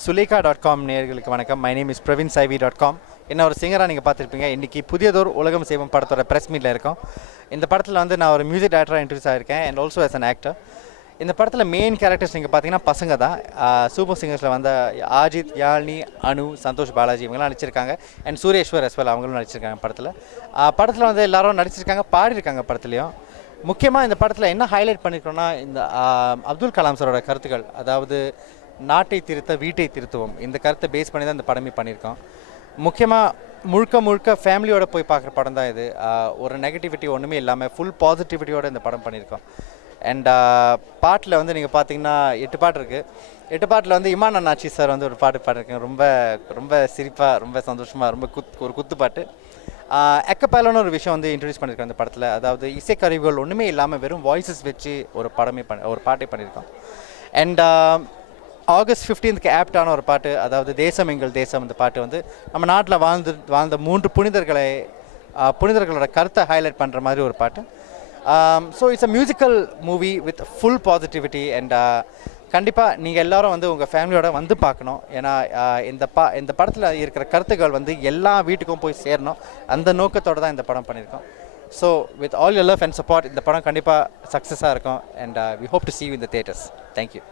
Suleka.com நேயர்களுக்கு வணக்கம். My name is pravinsaivi.com. என்ன ஒரு சிங்கராக நீங்கள் பார்த்துருப்பீங்க. இன்றைக்கி புதியதோர் உலகம் செய்வோம் படத்தோட ப்ரெஸ் மீட்டில் இருக்கோம். இந்த படத்தில் வந்து நான் ஒரு மியூசிக் டைரக்டராக இன்ட்ரடியூஸ் ஆகிருக்கேன் and also as an actor. இந்த படத்தில் மெயின் கேரக்டர்ஸ் நீங்கள் பார்த்தீங்கன்னா பசங்க தான். சூப்பர் சிங்கர்ஸில் வந்த ஆஜித், யாழினி, அனு, சந்தோஷ் பாலாஜி இவங்கெல்லாம் நடிச்சிருக்காங்க. அண்ட் சூரேஸ்வர் எஸ்வல் அவங்களும் நடிச்சிருக்காங்க படத்தில் வந்து எல்லோரும் நடிச்சிருக்காங்க, பாடியிருக்காங்க. படத்துலையும் முக்கியமாக இந்த படத்தில் என்ன ஹைலைட் பண்ணியிருக்கோன்னா இந்த அப்துல் கலாம் சாரோட கருத்துக்கள், அதாவது நாட்டை திருத்த வீட்டை திருத்துவோம், இந்த கருத்தை பேஸ் பண்ணி தான் இந்த படமே பண்ணியிருக்கோம். முக்கியமாக முழுக்க ஃபேமிலியோடு போய் பார்க்குற படம் தான் இது. ஒரு நெகட்டிவிட்டி ஒன்றுமே இல்லாமல் ஃபுல் பாசிட்டிவிட்டியோடு இந்த படம் பண்ணியிருக்கோம். அண்ட் பாட்டில் வந்து நீங்கள் பார்த்தீங்கன்னா 8 பாட்டு இருக்குது. 8 பாட்டில் வந்து இமான் அண்ணாச்சி சார் வந்து ஒரு பாட்டு பாடிருக்கேன். ரொம்ப ரொம்ப சிரிப்பாக, ரொம்ப சந்தோஷமாக, ரொம்ப ஒரு குத்துப்பாட்டு. எக்கப்பேலன்னு ஒரு விஷயம் வந்து இன்ட்ரடியூஸ் பண்ணியிருக்கோம் இந்த படத்தில். அதாவது இசைக்கருவிகள் ஒன்றுமே இல்லாமல் வெறும் வாய்ஸஸ் வச்சு ஒரு பாட்டே பண்ணியிருக்கோம். அண்ட் ஆகஸ்ட் 15க்கு ஆப்டான ஒரு பாட்டு, அதாவது தேசம் எங்கள் தேசம். இந்த பாட்டு வந்து நம்ம நாட்டில் வாழ்ந்த 3 புனிதர்களோட கருத்தை ஹைலைட் பண்ணுற மாதிரி ஒரு பாட்டு. So it's a musical movie with full positivity. And கண்டிப்பாக நீங்கள் எல்லோரும் வந்து உங்கள் ஃபேமிலியோட வந்து பார்க்கணும். ஏன்னா இந்த படத்தில் இருக்கிற கருத்துக்கள் வந்து எல்லா வீட்டுக்கும் போய் சேரணும். அந்த நோக்கத்தோடு தான் இந்த படம் பண்ணியிருக்கோம். So with all your love and support இந்த படம் கண்டிப்பாக சக்ஸஸாக இருக்கும். And we hope to see you in the theatres. Thank you.